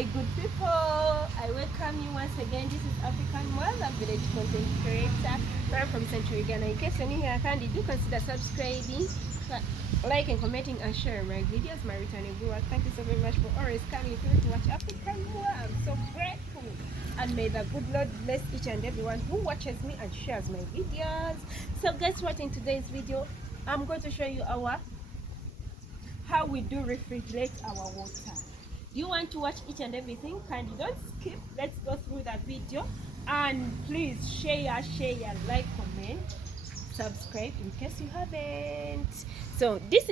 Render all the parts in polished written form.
My good people, I welcome you once again. This is African Wildlife Village content creator. I'm from Central Ghana. In case you're new here, kindly do consider subscribing, liking, commenting, and sharing my videos. My returning viewers, thank you so very much for always coming through to watch African World. I'm so grateful, and may the good Lord bless each and everyone who watches me and shares my videos. So guess what? In today's video, I'm going to show you how we do refrigerate our water. You want to watch each and everything? Kindly don't skip. Let's go through that video, and please share, like, comment, subscribe in case you haven't. So this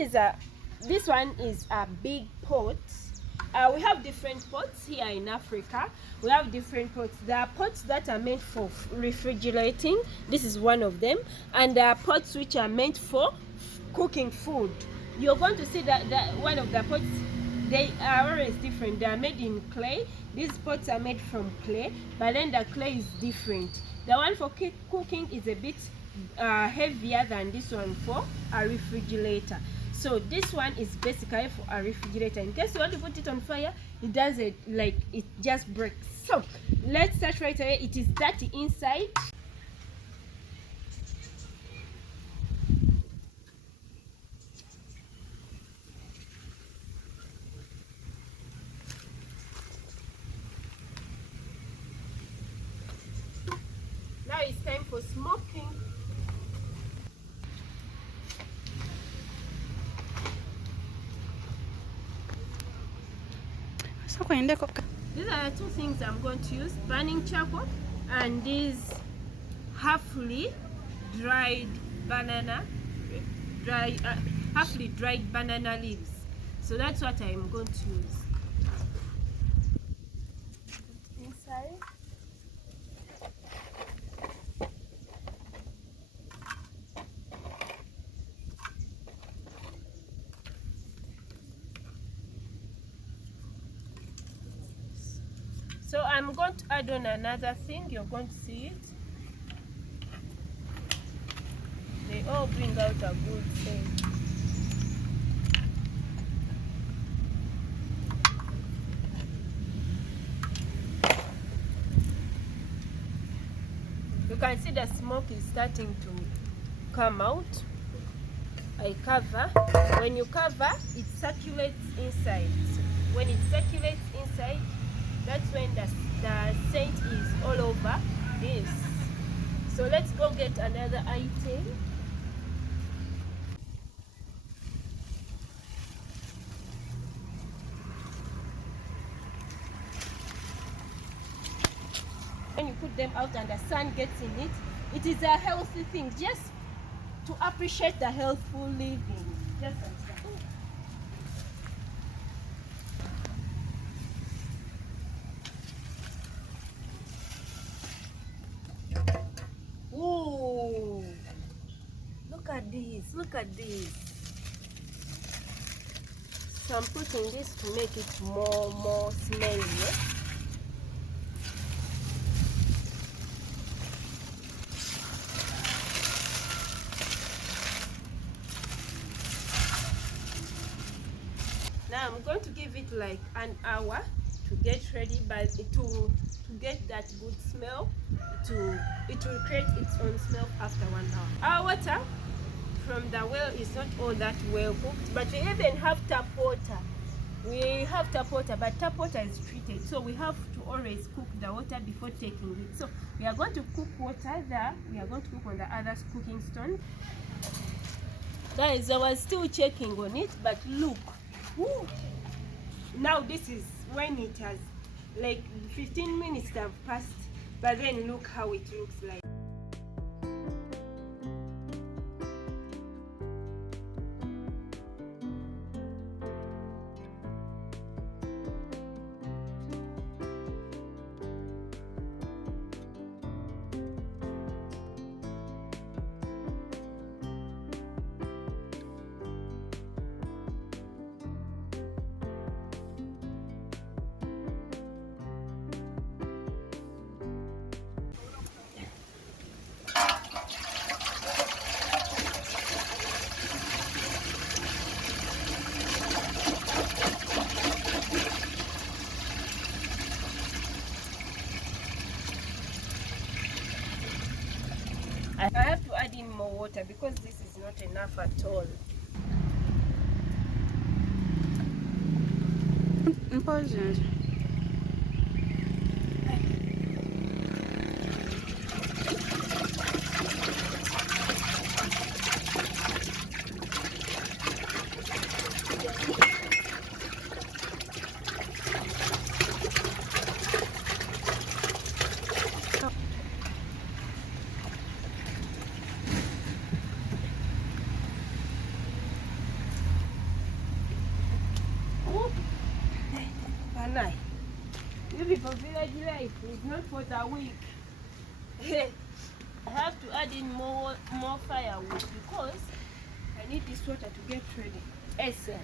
one is a big pot. We have different pots here in Africa. We have different pots. There are pots that are meant for refrigerating. This is one of them, and there are pots which are meant for cooking food. You're going to see that one of the pots, they are always different. They are made in clay. These pots are made from clay, but then the clay is different. The one for cooking is a bit heavier than this one for a refrigerator. So this one is basically for a refrigerator. In case you want to put it on fire, it does it like it just breaks. So let's start right away. It is dirty inside. Now it's time for smoking. These are the two things I'm going to use: burning charcoal and these halfly dried banana leaves. So that's what I'm going to use. Inside. So I'm going to add on another thing. You're going to see it. They all bring out a good thing. You can see the smoke is starting to come out. I cover. When you cover, it circulates inside. So when it circulates inside, that's when the scent is all over this. So let's go get another item. When you put them out and the sun gets in it, it is a healthy thing, just to appreciate the healthful living. Just like that. Ooh, look at this, look at this. So I'm putting this to make it more smelly. Now I'm going to give it like an hour to get ready, but to get that good smell. It will create its own smell after 1 hour. Our water from the well is not all that well cooked, but we even have tap water. We have tap water, but tap water is treated, so we have to always cook the water before taking it. So we are going to cook water there. We are going to cook on the other cooking stone. Guys, I was still checking on it, but look. Woo. Now this is when it has like 15 minutes have passed, but then look how it looks like. refrigerator because this is not enough at all. Important. You people village life is not for the weak. I have to add in more firewood because I need this water to get ready. ASAP.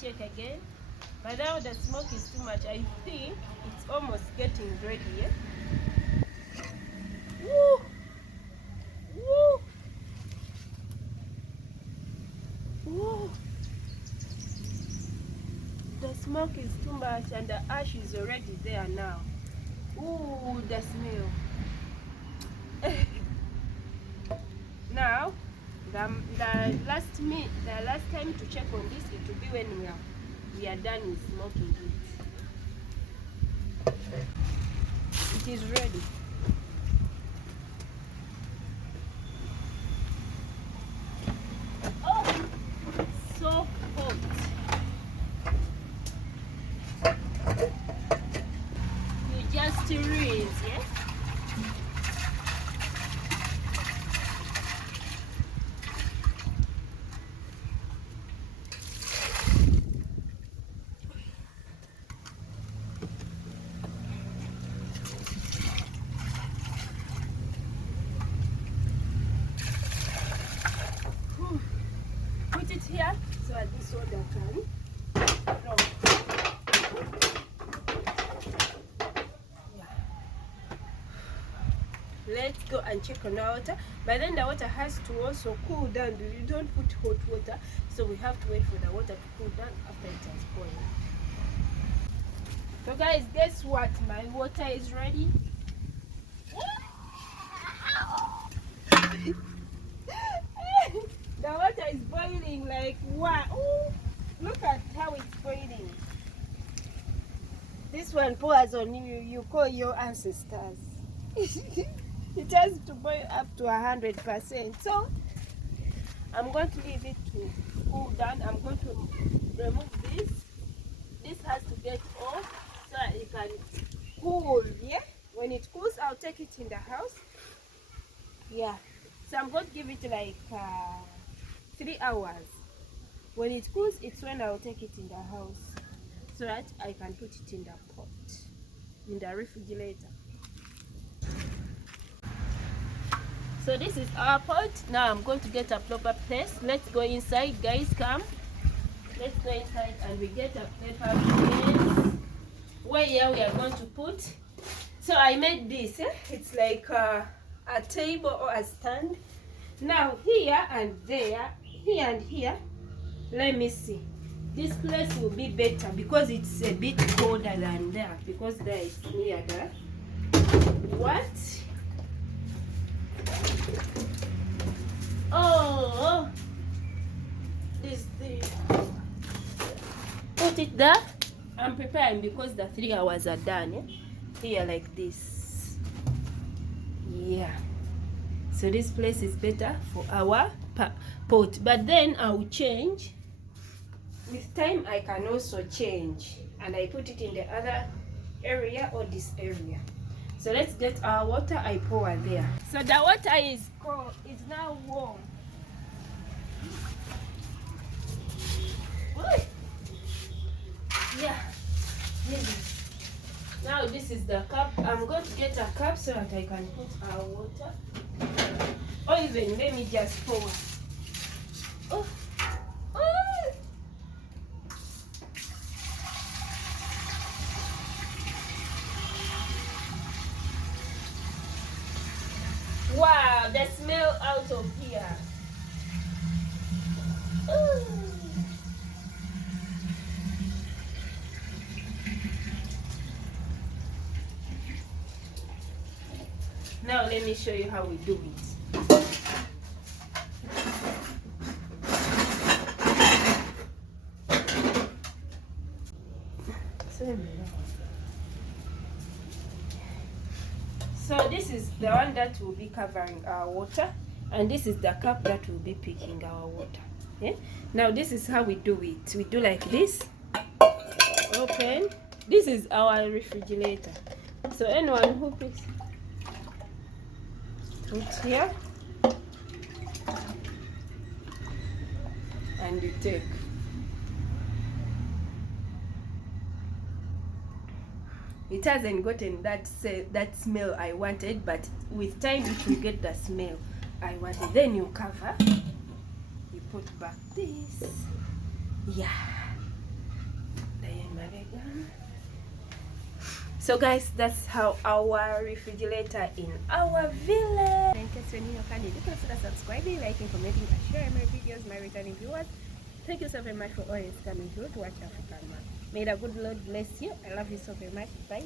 Check again. But now the smoke is too much. I think it's almost getting ready. Yeah? Woo! Woo! Woo! The smoke is too much and the ash is already there now. Ooh, the smell. Now, the last time to check on this, it will be when we are done with smoking it. It is ready. Oh, so hot. You just rinse, yeah? Put it here so that this water can run. Yeah. Let's go and check on our water. But then the water has to also cool down. You don't put hot water, so we have to wait for the water to cool down after it has boiled. So guys, guess what? My water is ready. The water is boiling like what? Ooh, look at how it's boiling. This one pours on you, you call your ancestors. It has to boil up to 100%. So I'm going to leave it to cool down. I'm going to remove this. This has to get off so that it can cool. Yeah, when it cools, I'll take it in the house. Yeah, so I'm going to give it like 3 hours. When it cools, it's when I'll take it in the house so that I can put it in the pot, in the refrigerator. So this is our pot. Now I'm going to get a proper place. Let's go inside, guys. Come. Let's go inside and we get a paper place where here we are going to put. So I made this. It's like a table or a stand. Now here and there, here and here. Let me see. This place will be better because it's a bit colder than there, because there is near there. What? Oh, this thing. Put it there. I'm preparing because the 3 hours are done. Yeah? Here like this. Yeah. So this place is better for our pot. But then I'll change. With time I can also change. And I put it in the other area or this area. So let's get our water. I pour there. So the water is cold. It's now warm. Yeah. Now this is the cup. I'm going to get a cup so that I can put our water. Or even let me just pour. Oh. Oh. Wow, the smell out of here. Now let me show you how we do it. So this is the one that will be covering our water, and this is the cup that will be picking our water. Yeah? Now this is how we do it. We do like this. Open. This is our refrigerator. So anyone who picks, put here, and you take. It hasn't gotten that smell I wanted, but with time it will get the smell I wanted. Then you cover, you put back this. Yeah. So guys, that's how our refrigerator in our village. In case you're new, kindly do consider subscribing, liking, commenting, and sharing my videos. My returning viewers, thank you so very much for always coming through to watch African Mom. May the good Lord bless you. I love you so very much. Bye.